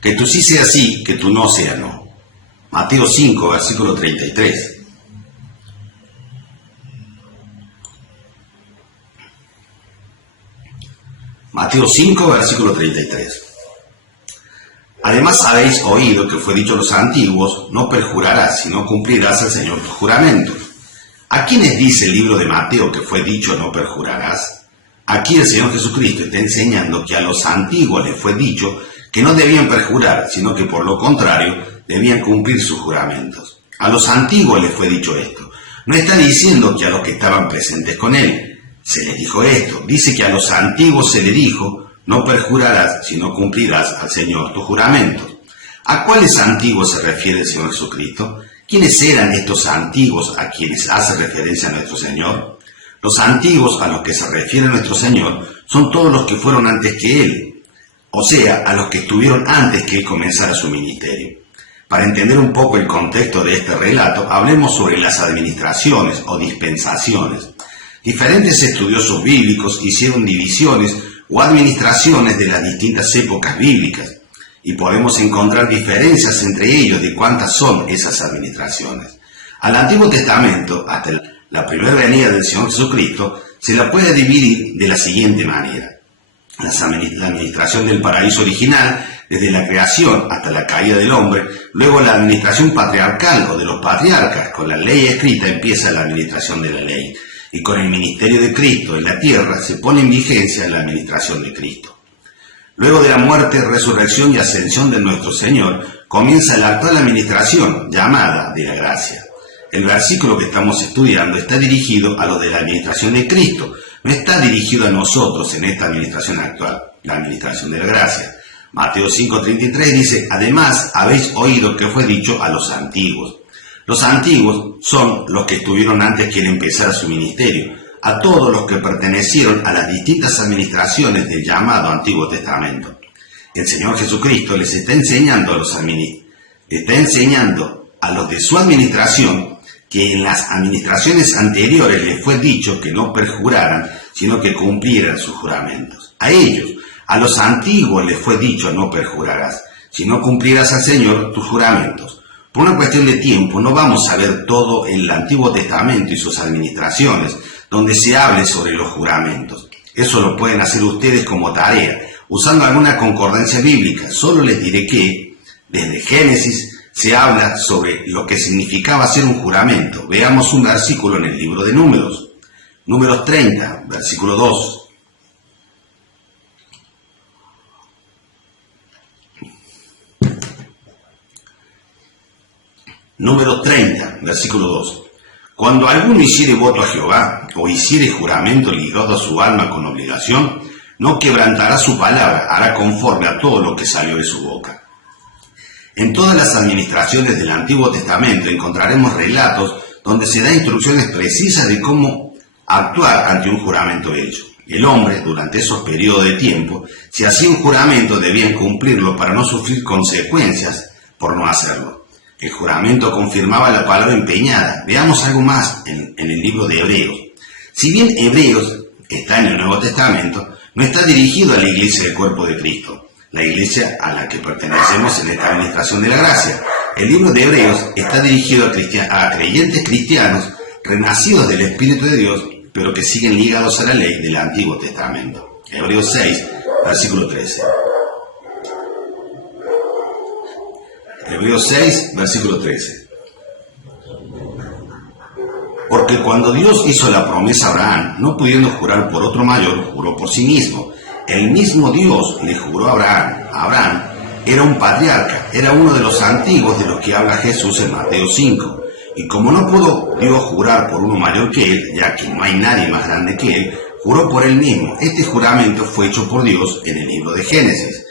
Que tú sí sea sí, que tú no sea no. Mateo 5, versículo 33. Mateo 5, versículo 33. Además habéis oído que fue dicho a los antiguos, no perjurarás, sino cumplirás al Señor tu juramento. ¿A quiénes dice el libro de Mateo que fue dicho no perjurarás? Aquí el Señor Jesucristo está enseñando que a los antiguos les fue dicho que no debían perjurar, sino que por lo contrario debían cumplir sus juramentos. A los antiguos les fue dicho esto. No está diciendo que a los que estaban presentes con él se les dijo esto. Dice que a los antiguos se les dijo, no perjurarás, sino cumplirás al Señor tu juramento. ¿A cuáles antiguos se refiere el Señor Jesucristo? ¿Quiénes eran estos antiguos a quienes hace referencia a nuestro Señor? Los antiguos a los que se refiere nuestro Señor son todos los que fueron antes que Él, o sea, a los que estuvieron antes que Él comenzara su ministerio. Para entender un poco el contexto de este relato, hablemos sobre las administraciones o dispensaciones. Diferentes estudiosos bíblicos hicieron divisiones o administraciones de las distintas épocas bíblicas, y podemos encontrar diferencias entre ellos de cuántas son esas administraciones. Al Antiguo Testamento, hasta la primera venida del Señor Jesucristo, se la puede dividir de la siguiente manera. La administración del paraíso original, desde la creación hasta la caída del hombre, luego la administración patriarcal o de los patriarcas, con la ley escrita empieza la administración de la ley, y con el ministerio de Cristo en la tierra se pone en vigencia la administración de Cristo. Luego de la muerte, resurrección y ascensión de nuestro Señor, comienza la actual administración, llamada de la gracia. El versículo que estamos estudiando está dirigido a los de la administración de Cristo, no está dirigido a nosotros en esta administración actual, la administración de la gracia. Mateo 5:33 dice, además habéis oído que fue dicho a los antiguos. Los antiguos son los que estuvieron antes que él empezara su ministerio, a todos los que pertenecieron a las distintas administraciones del llamado Antiguo Testamento. El Señor Jesucristo les está enseñando a los de su administración que en las administraciones anteriores les fue dicho que no perjuraran, sino que cumplieran sus juramentos. A ellos, a los antiguos les fue dicho no perjurarás, sino cumplirás al Señor tus juramentos. Por una cuestión de tiempo no vamos a ver todo el Antiguo Testamento y sus administraciones, donde se hable sobre los juramentos. Eso lo pueden hacer ustedes como tarea, usando alguna concordancia bíblica. Solo les diré que, desde Génesis, se habla sobre lo que significaba hacer un juramento. Veamos un versículo en el libro de Números. Números 30, versículo 2. Números 30, versículo 2. Cuando alguno hiciere voto a Jehová, o hiciere juramento ligado a su alma con obligación, no quebrantará su palabra, hará conforme a todo lo que salió de su boca. En todas las administraciones del Antiguo Testamento encontraremos relatos donde se da instrucciones precisas de cómo actuar ante un juramento hecho. El hombre, durante esos periodos de tiempo, si hacía un juramento debían cumplirlo para no sufrir consecuencias por no hacerlo. El juramento confirmaba la palabra empeñada. Veamos algo más en el libro de Hebreos. Si bien Hebreos está en el Nuevo Testamento, no está dirigido a la iglesia del cuerpo de Cristo, la iglesia a la que pertenecemos en esta administración de la gracia. El libro de Hebreos está dirigido a creyentes cristianos renacidos del Espíritu de Dios, pero que siguen ligados a la ley del Antiguo Testamento. Hebreos 6, versículo 13. Hebreos 6, versículo 13. Porque cuando Dios hizo la promesa a Abraham, no pudiendo jurar por otro mayor, juró por sí mismo. El mismo Dios le juró a Abraham. Abraham era un patriarca, era uno de los antiguos de los que habla Jesús en Mateo 5. Y como no pudo Dios jurar por uno mayor que él, ya que no hay nadie más grande que él, juró por él mismo. Este juramento fue hecho por Dios en el libro de Génesis.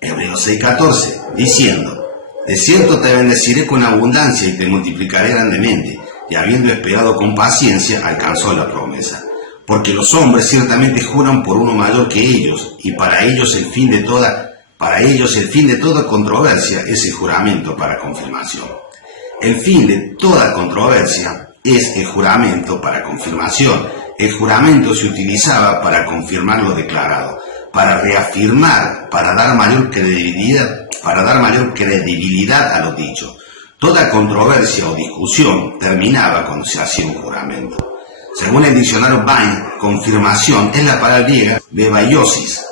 Hebreos 6:14, diciendo, de cierto te bendeciré con abundancia y te multiplicaré grandemente, y habiendo esperado con paciencia, alcanzó la promesa. Porque los hombres ciertamente juran por uno mayor que ellos, y para ellos el fin de toda controversia es el juramento para confirmación. El fin de toda controversia es el juramento para confirmación. El juramento se utilizaba para confirmar lo declarado, para reafirmar, para dar mayor credibilidad para dar mayor credibilidad a lo dicho. Toda controversia o discusión terminaba cuando se hacía un juramento. Según el diccionario Bain, confirmación es la palabra griega bebaiosis.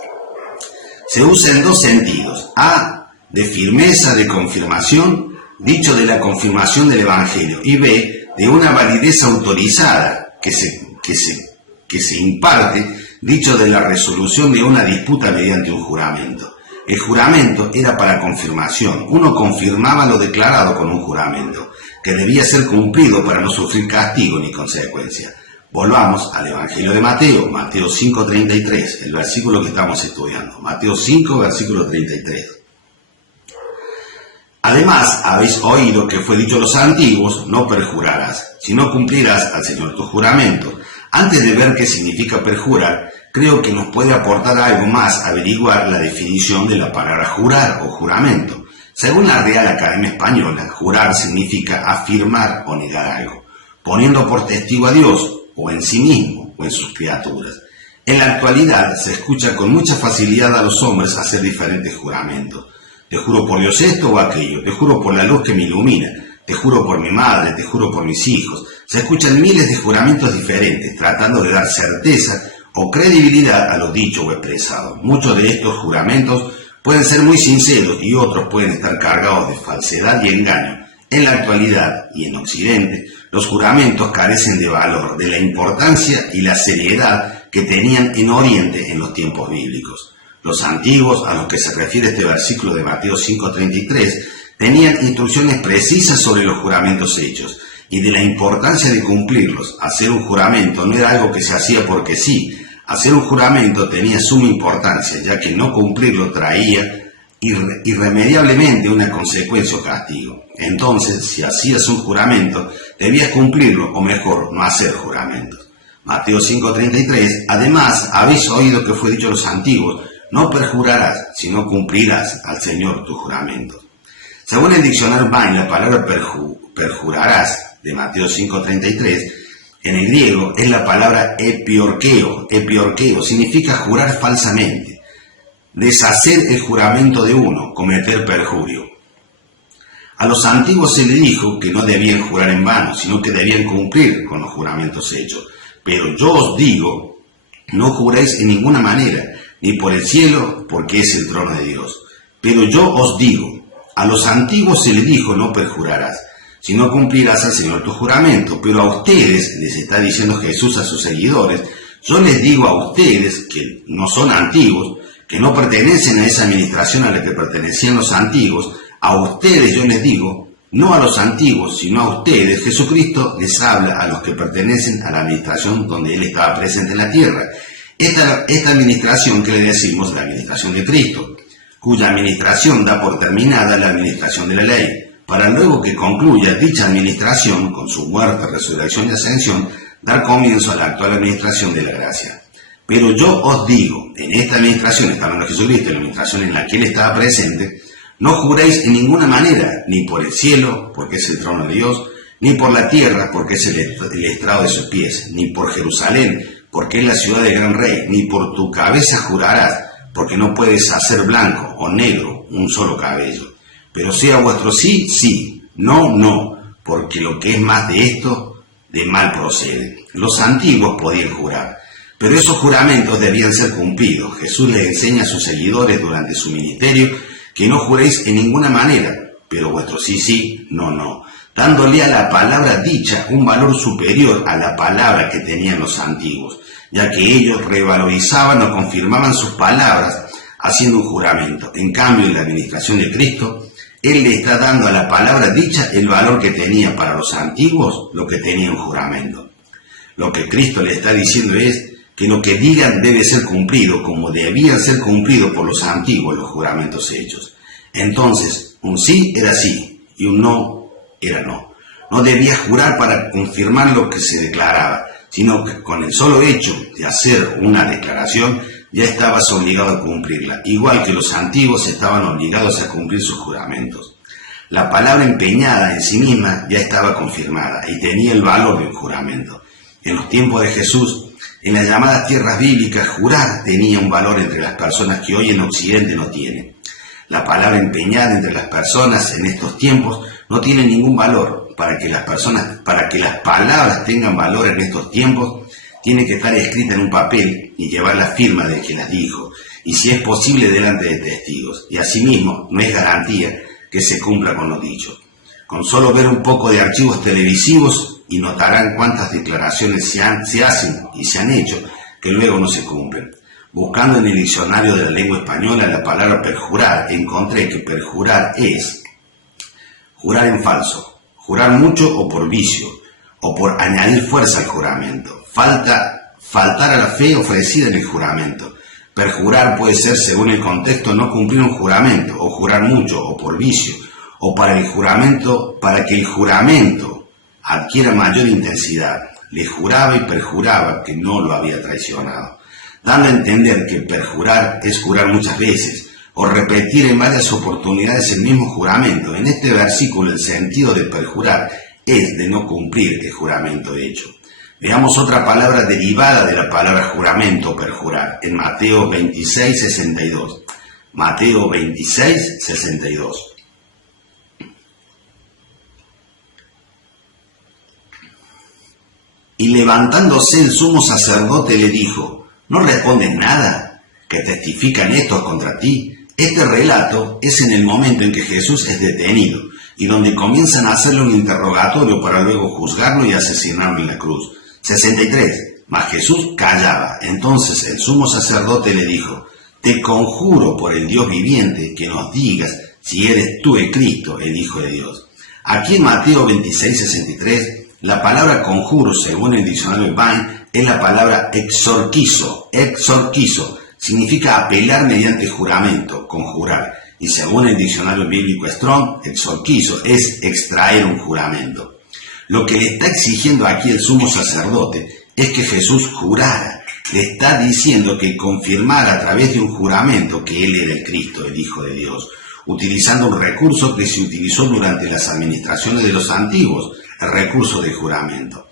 Se usa en dos sentidos. A, de firmeza, de confirmación, dicho de la confirmación del Evangelio. Y B, de una validez autorizada que se imparte, dicho de la resolución de una disputa mediante un juramento. El juramento era para confirmación. Uno confirmaba lo declarado con un juramento, que debía ser cumplido para no sufrir castigo ni consecuencia. Volvamos al Evangelio de Mateo, Mateo 5:33, el versículo que estamos estudiando. Mateo 5, versículo 33. Además, habéis oído que fue dicho a los antiguos, no perjurarás, sino cumplirás al Señor tu juramento. Antes de ver qué significa perjurar, creo que nos puede aportar algo más averiguar la definición de la palabra jurar o juramento. Según la Real Academia Española, jurar significa afirmar o negar algo, poniendo por testigo a Dios, o en sí mismo, o en sus criaturas. En la actualidad se escucha con mucha facilidad a los hombres hacer diferentes juramentos. Te juro por Dios esto o aquello, te juro por la luz que me ilumina, te juro por mi madre, te juro por mis hijos. Se escuchan miles de juramentos diferentes, tratando de dar certeza o credibilidad a lo dicho o expresado. Muchos de estos juramentos pueden ser muy sinceros y otros pueden estar cargados de falsedad y engaño. En la actualidad y en Occidente, los juramentos carecen de valor, de la importancia y la seriedad que tenían en Oriente en los tiempos bíblicos. Los antiguos, a los que se refiere este versículo de Mateo 5:33, tenían instrucciones precisas sobre los juramentos hechos y de la importancia de cumplirlos. Hacer un juramento no era algo que se hacía porque sí. Hacer un juramento tenía suma importancia, ya que no cumplirlo traía irremediablemente una consecuencia o castigo. Entonces, si hacías un juramento, debías cumplirlo, o mejor, no hacer juramentos. Mateo 5:33, además, habéis oído que fue dicho a los antiguos, no perjurarás, sino cumplirás al Señor tu juramento. Según el diccionario Bain, la palabra perjurarás, de Mateo 5:33, en el griego es la palabra epiorkeo. Epiorkeo significa jurar falsamente, deshacer el juramento de uno, cometer perjurio. A los antiguos se les dijo que no debían jurar en vano, sino que debían cumplir con los juramentos hechos. Pero yo os digo, no juréis en ninguna manera, ni por el cielo, porque es el trono de Dios. Pero yo os digo, a los antiguos se les dijo, no perjurarás, sino cumplirás al Señor tu juramento. Pero a ustedes, les está diciendo Jesús a sus seguidores, yo les digo a ustedes, que no son antiguos, que no pertenecen a esa administración a la que pertenecían los antiguos, a ustedes yo les digo, no a los antiguos, sino a ustedes. Jesucristo les habla a los que pertenecen a la administración donde Él estaba presente en la tierra. Esta administración que le decimos la administración de Cristo, cuya administración da por terminada la administración de la ley, para luego que concluya dicha administración con su muerte, resurrección y ascensión, dar comienzo a la actual administración de la gracia. Pero yo os digo, en esta administración, está hablando Jesucristo, en la administración en la que Él estaba presente, no juréis en ninguna manera, ni por el cielo, porque es el trono de Dios, ni por la tierra, porque es el estrado de sus pies, ni por Jerusalén, porque es la ciudad del gran rey, ni por tu cabeza jurarás, porque no puedes hacer blanco o negro un solo cabello. Pero sea vuestro sí, sí, no, no, porque lo que es más de esto, de mal procede. Los antiguos podían jurar, pero esos juramentos debían ser cumplidos. Jesús les enseña a sus seguidores durante su ministerio que no juréis en ninguna manera, pero vuestro sí, sí, no, no, dándole a la palabra dicha un valor superior a la palabra que tenían los antiguos, ya que ellos revalorizaban o confirmaban sus palabras haciendo un juramento. En cambio, en la administración de Cristo, Él le está dando a la palabra dicha el valor que tenía para los antiguos lo que tenía un juramento. Lo que Cristo le está diciendo es que lo que digan debe ser cumplido como debían ser cumplidos por los antiguos los juramentos hechos. Entonces, un sí era sí y un no era no. No debías jurar para confirmar lo que se declaraba, sino que con el solo hecho de hacer una declaración ya estabas obligado a cumplirla, igual que los antiguos estaban obligados a cumplir sus juramentos. La palabra empeñada en sí misma ya estaba confirmada y tenía el valor de un juramento. En los tiempos de Jesús, en las llamadas tierras bíblicas, jurar tenía un valor entre las personas que hoy en Occidente no tienen. La palabra empeñada entre las personas en estos tiempos no tiene ningún valor. Para que las palabras tengan valor en estos tiempos, tiene que estar escrita en un papel y llevar la firma del que las dijo, y si es posible delante de testigos. Y asimismo, no es garantía que se cumpla con lo dicho. Con solo ver un poco de archivos televisivos y notarán cuántas declaraciones se hacen y se han hecho que luego no se cumplen. Buscando en el diccionario de la lengua española la palabra perjurar, encontré que perjurar es jurar en falso, jurar mucho o por vicio, o por añadir fuerza al juramento, faltar a la fe ofrecida en el juramento. Perjurar puede ser, según el contexto, no cumplir un juramento, o jurar mucho o por vicio, o para que el juramento adquiera mayor intensidad. Le juraba y perjuraba que no lo había traicionado, dando a entender que perjurar es jurar muchas veces, o repetir en varias oportunidades el mismo juramento. En este versículo el sentido de perjurar es de no cumplir el juramento hecho. Veamos otra palabra derivada de la palabra juramento o perjurar, en Mateo 26, 62. Mateo 26, 62. Y levantándose el sumo sacerdote le dijo: ¿no respondes nada? ¿Que testifican estos contra ti? Este relato es en el momento en que Jesús es detenido y donde comienzan a hacerle un interrogatorio para luego juzgarlo y asesinarlo en la cruz. 63. Mas Jesús callaba. Entonces el sumo sacerdote le dijo: te conjuro por el Dios viviente que nos digas si eres tú el Cristo, el Hijo de Dios. Aquí en Mateo 26, 63, la palabra conjuro, según el diccionario Vine, es la palabra exorquizo. Exorquizo significa apelar mediante juramento, conjurar. Y según el diccionario bíblico Strong, exorquizo es extraer un juramento. Lo que le está exigiendo aquí el sumo sacerdote es que Jesús jurara. Le está diciendo que confirmara a través de un juramento que Él era el Cristo, el Hijo de Dios, utilizando un recurso que se utilizó durante las administraciones de los antiguos, el recurso del juramento.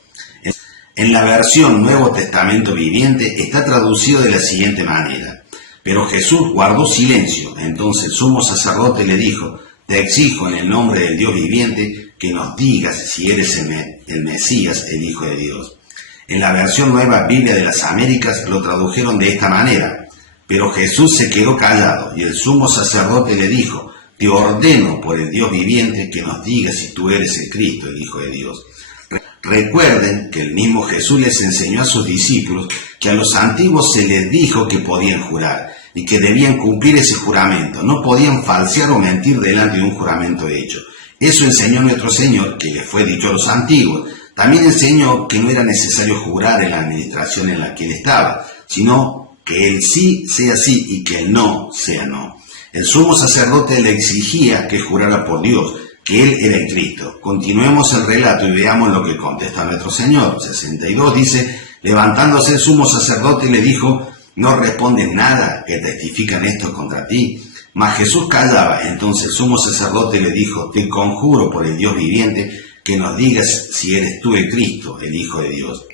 En la versión Nuevo Testamento viviente está traducido de la siguiente manera: pero Jesús guardó silencio. Entonces el sumo sacerdote le dijo: te exijo en el nombre del Dios viviente que nos digas si eres el Mesías, el Hijo de Dios. En la versión Nueva Biblia de las Américas lo tradujeron de esta manera: pero Jesús se quedó callado y el sumo sacerdote le dijo: te ordeno por el Dios viviente que nos digas si tú eres el Cristo, el Hijo de Dios. Recuerden que el mismo Jesús les enseñó a sus discípulos que a los antiguos se les dijo que podían jurar y que debían cumplir ese juramento. No podían falsear o mentir delante de un juramento hecho. Eso enseñó nuestro Señor, que les fue dicho a los antiguos. También enseñó que no era necesario jurar en la administración en la que Él estaba, sino que el sí sea sí y que el no sea no. El sumo sacerdote le exigía que jurara por Dios, que Él era el Cristo. Continuemos el relato y veamos lo que contesta nuestro Señor. 62 dice: levantándose el sumo sacerdote le dijo: no respondes nada, que testifican estos contra ti. Mas Jesús callaba. Entonces el sumo sacerdote le dijo: te conjuro por el Dios viviente que nos digas si eres tú el Cristo, el Hijo de Dios.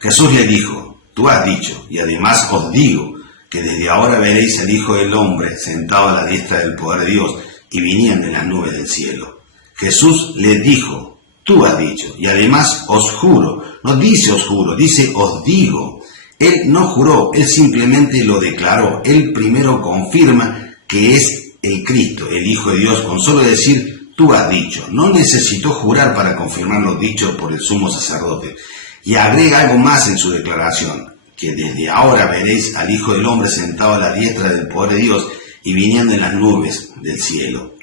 Jesús le dijo: tú has dicho, y además os digo, que desde ahora veréis al Hijo del Hombre sentado a la diestra del poder de Dios y viniendo en las nubes del cielo. Jesús les dijo: tú has dicho, y además os juro. No dice os juro, dice os digo. Él no juró, Él simplemente lo declaró. Él primero confirma que es el Cristo, el Hijo de Dios, con solo decir tú has dicho. No necesitó jurar para confirmar lo dicho por el sumo sacerdote. Y agrega algo más en su declaración: que desde ahora veréis al Hijo del Hombre sentado a la diestra del poder de Dios y viniendo en las nubes del cielo.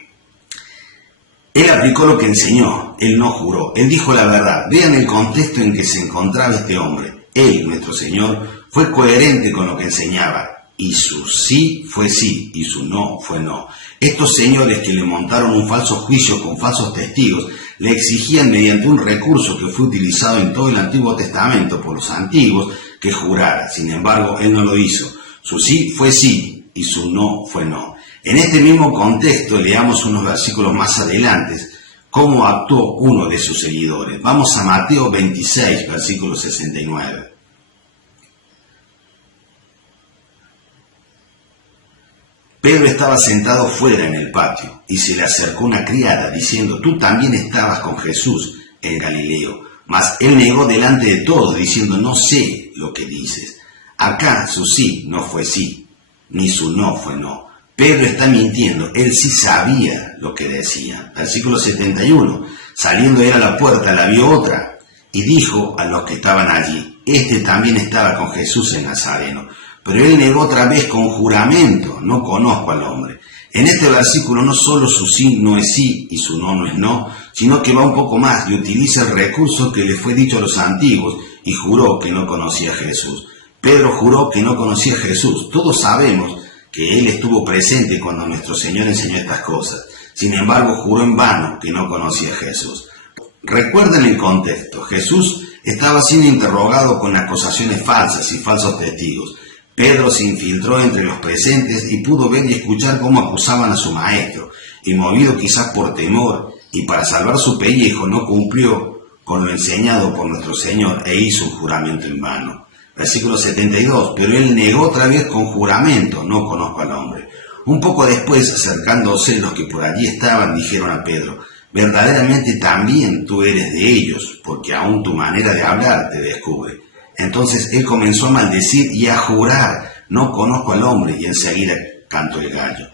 Él aplicó lo que enseñó, Él no juró, Él dijo la verdad. Vean el contexto en que se encontraba este hombre. Él, nuestro Señor, fue coherente con lo que enseñaba, y su sí fue sí, y su no fue no. Estos señores que le montaron un falso juicio con falsos testigos, le exigían mediante un recurso que fue utilizado en todo el Antiguo Testamento por los antiguos, que jurara. Sin embargo, Él no lo hizo. Su sí fue sí, y su no fue no. En este mismo contexto, leamos unos versículos más adelante cómo actuó uno de sus seguidores. Vamos a Mateo 26, versículo 69. Pedro estaba sentado fuera en el patio, y se le acercó una criada, diciendo: tú también estabas con Jesús, el Galileo. Mas él negó delante de todos, diciendo: no sé lo que dices. Acá su sí no fue sí, ni su no fue no. Pedro está mintiendo, él sí sabía lo que decía. Versículo 71. Saliendo él a la puerta, la vio otra, y dijo a los que estaban allí: este también estaba con Jesús el Nazareno. Pero él negó otra vez con juramento: no conozco al hombre. En este versículo no solo su sí no es sí y su no no es no, sino que va un poco más y utiliza el recurso que le fue dicho a los antiguos, y juró que no conocía a Jesús. Pedro juró que no conocía a Jesús. Todos sabemos que él estuvo presente cuando nuestro Señor enseñó estas cosas. Sin embargo, juró en vano que no conocía a Jesús. Recuerden el contexto. Jesús estaba siendo interrogado con acusaciones falsas y falsos testigos. Pedro se infiltró entre los presentes y pudo ver y escuchar cómo acusaban a su maestro, y movido quizás por temor y para salvar su pellejo, no cumplió con lo enseñado por nuestro Señor e hizo un juramento en vano. Versículo 72, pero él negó otra vez con juramento: no conozco al hombre. Un poco después, acercándose los que por allí estaban, dijeron a Pedro: verdaderamente también tú eres de ellos, porque aún tu manera de hablar te descubre. Entonces él comenzó a maldecir y a jurar: no conozco al hombre, y enseguida cantó el gallo.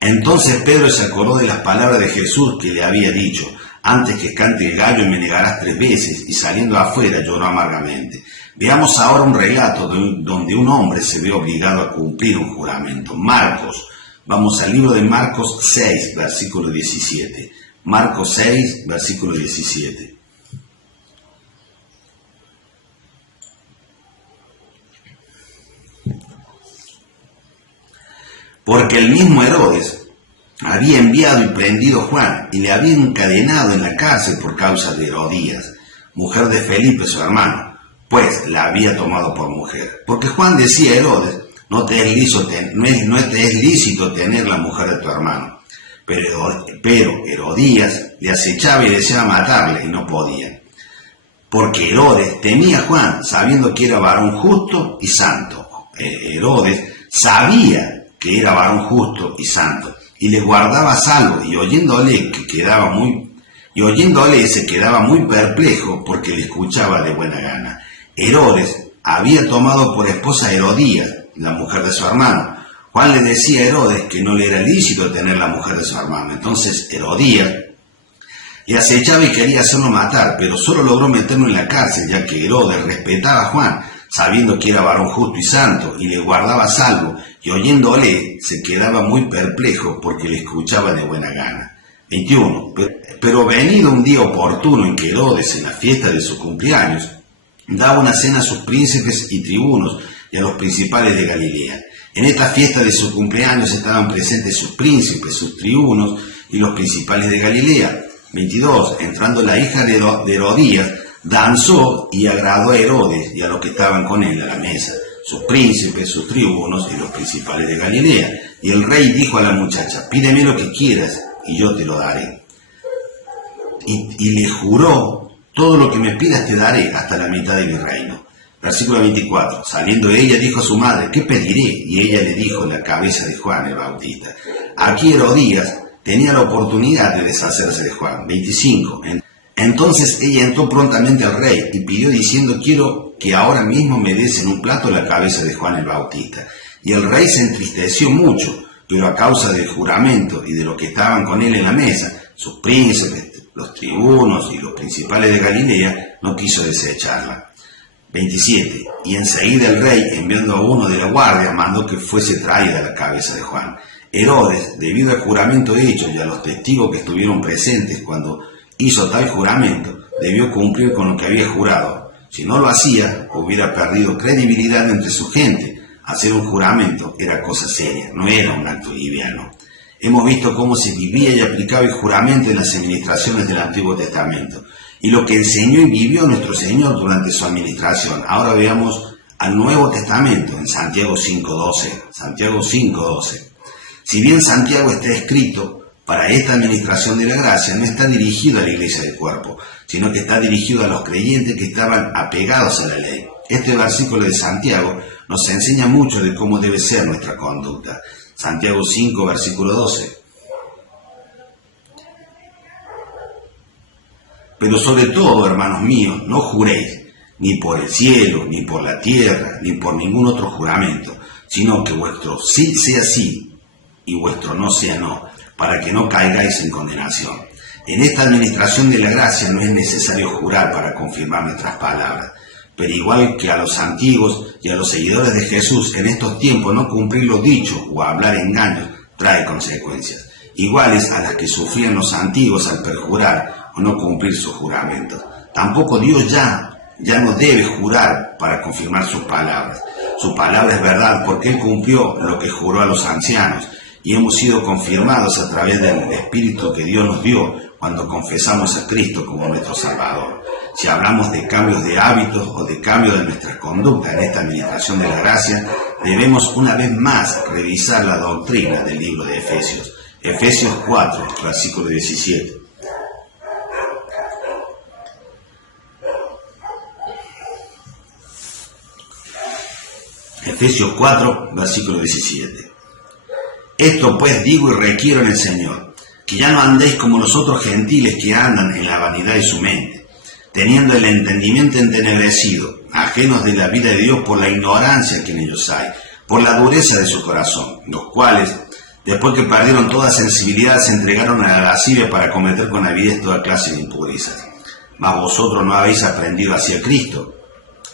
Entonces Pedro se acordó de las palabras de Jesús que le había dicho: antes que cante el gallo me negarás 3 veces, y saliendo afuera lloró amargamente. Veamos ahora un relato donde un hombre se ve obligado a cumplir un juramento. Marcos. Vamos al libro de Marcos 6, versículo 17. Marcos 6, versículo 17. Porque el mismo Herodes había enviado y prendido a Juan, y le había encadenado en la cárcel por causa de Herodías, mujer de Felipe su hermano, pues la había tomado por mujer. Porque Juan decía a Herodes: no te es lícito tener la mujer de tu hermano. Pero Herodías le acechaba y deseaba matarle, y no podía. Porque Herodes temía a Juan, sabiendo que era varón justo y santo. Herodes sabía que era varón justo y santo, y le guardaba a salvo, y oyéndole se quedaba muy perplejo, porque le escuchaba de buena gana. Herodes había tomado por esposa a Herodías, la mujer de su hermano. Juan le decía a Herodes que no le era lícito tener la mujer de su hermano. Entonces Herodías le acechaba y quería hacerlo matar, pero solo logró meterlo en la cárcel, ya que Herodes respetaba a Juan, sabiendo que era varón justo y santo, y le guardaba a salvo, y oyéndole se quedaba muy perplejo, porque le escuchaba de buena gana. 21. Pero venido un día oportuno en que Herodes, en la fiesta de su cumpleaños, daba una cena a sus príncipes y tribunos y a los principales de Galilea. En esta fiesta de su cumpleaños estaban presentes sus príncipes, sus tribunos y los principales de Galilea. 22. Entrando la hija de Herodías, danzó y agradó a Herodes y a los que estaban con él a la mesa, sus príncipes, sus tribunos y los principales de Galilea. Y el rey dijo a la muchacha: pídeme lo que quieras y yo te lo daré. Y le juró: todo lo que me pidas te daré, hasta la mitad de mi reino. Versículo 24. Saliendo ella, dijo a su madre: ¿qué pediré? Y ella le dijo: la cabeza de Juan el Bautista. Aquí Herodías tenía la oportunidad de deshacerse de Juan. 25. Entonces ella entró prontamente al rey y pidió diciendo: quiero que ahora mismo me des en un plato la cabeza de Juan el Bautista. Y el rey se entristeció mucho, pero a causa del juramento y de los que estaban con él en la mesa, sus príncipes, los tribunos y los principales de Galilea, no quiso desecharla. 27. Y enseguida el rey, enviando a uno de la guardia, mandó que fuese traída la cabeza de Juan. Herodes, debido al juramento hecho y a los testigos que estuvieron presentes cuando hizo tal juramento, debió cumplir con lo que había jurado. Si no lo hacía, hubiera perdido credibilidad entre su gente. Hacer un juramento era cosa seria, no era un acto liviano. Hemos visto cómo se vivía y aplicaba el juramento en las administraciones del Antiguo Testamento, y lo que enseñó y vivió nuestro Señor durante su administración. Ahora veamos al Nuevo Testamento en Santiago 5:12. Santiago 5:12. Si bien Santiago está escrito para esta administración de la gracia, no está dirigido a la iglesia del cuerpo, sino que está dirigido a los creyentes que estaban apegados a la ley. Este versículo de Santiago nos enseña mucho de cómo debe ser nuestra conducta. Santiago 5, versículo 12. Pero sobre todo, hermanos míos, no juréis, ni por el cielo, ni por la tierra, ni por ningún otro juramento, sino que vuestro sí sea sí y vuestro no sea no, para que no caigáis en condenación. En esta administración de la gracia no es necesario jurar para confirmar nuestras palabras, pero igual que a los antiguos y a los seguidores de Jesús, en estos tiempos no cumplir los dichos o hablar engaños trae consecuencias, iguales a las que sufrían los antiguos al perjurar o no cumplir sus juramentos. Tampoco Dios ya no debe jurar para confirmar sus palabras. Su palabra es verdad porque Él cumplió lo que juró a los ancianos y hemos sido confirmados a través del Espíritu que Dios nos dio cuando confesamos a Cristo como nuestro Salvador. Si hablamos de cambios de hábitos o de cambio de nuestra conducta en esta administración de la gracia, debemos una vez más revisar la doctrina del libro de Efesios. Efesios 4, versículo 17. Efesios 4, versículo 17. Esto pues digo y requiero en el Señor, que ya no andéis como los otros gentiles que andan en la vanidad de su mente, teniendo el entendimiento entenebrecido, ajenos de la vida de Dios por la ignorancia que en ellos hay, por la dureza de su corazón, los cuales, después que perdieron toda sensibilidad, se entregaron a la lascivia para cometer con avidez toda clase de impurezas. Mas vosotros no habéis aprendido hacia Cristo,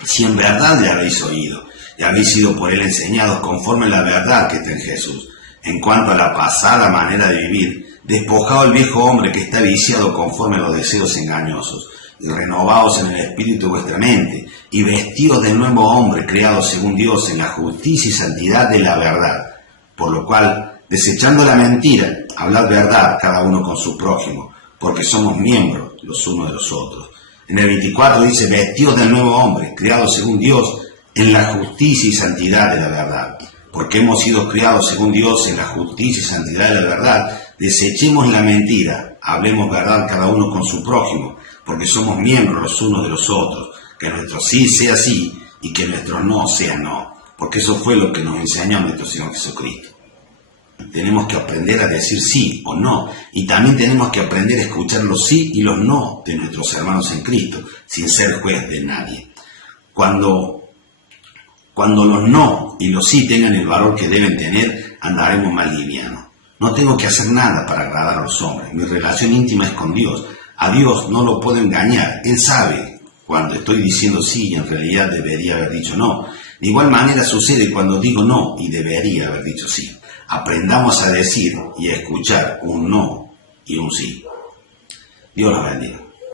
si en verdad le habéis oído, y habéis sido por Él enseñados conforme a la verdad que está en Jesús. En cuanto a la pasada manera de vivir, despojado el viejo hombre que está viciado conforme a los deseos engañosos, y renovaos en el espíritu de vuestra mente, y vestidos del nuevo hombre creado según Dios en la justicia y santidad de la verdad. Por lo cual, desechando la mentira, hablad verdad cada uno con su prójimo, porque somos miembros los unos de los otros. En el 24 dice, vestidos del nuevo hombre creado según Dios en la justicia y santidad de la verdad. Porque hemos sido criados según Dios en la justicia y santidad de la verdad, desechemos la mentira, hablemos verdad cada uno con su prójimo, porque somos miembros los unos de los otros, que nuestro sí sea sí y que nuestro no sea no, porque eso fue lo que nos enseñó nuestro Señor Jesucristo. Tenemos que aprender a decir sí o no, y también tenemos que aprender a escuchar los sí y los no de nuestros hermanos en Cristo, sin ser juez de nadie. Cuando los no y los sí tengan el valor que deben tener, andaremos más livianos. No tengo que hacer nada para agradar a los hombres. Mi relación íntima es con Dios. A Dios no lo puedo engañar. Él sabe cuando estoy diciendo sí y en realidad debería haber dicho no. De igual manera sucede cuando digo no y debería haber dicho sí. Aprendamos a decir y a escuchar un no y un sí. Dios los bendiga.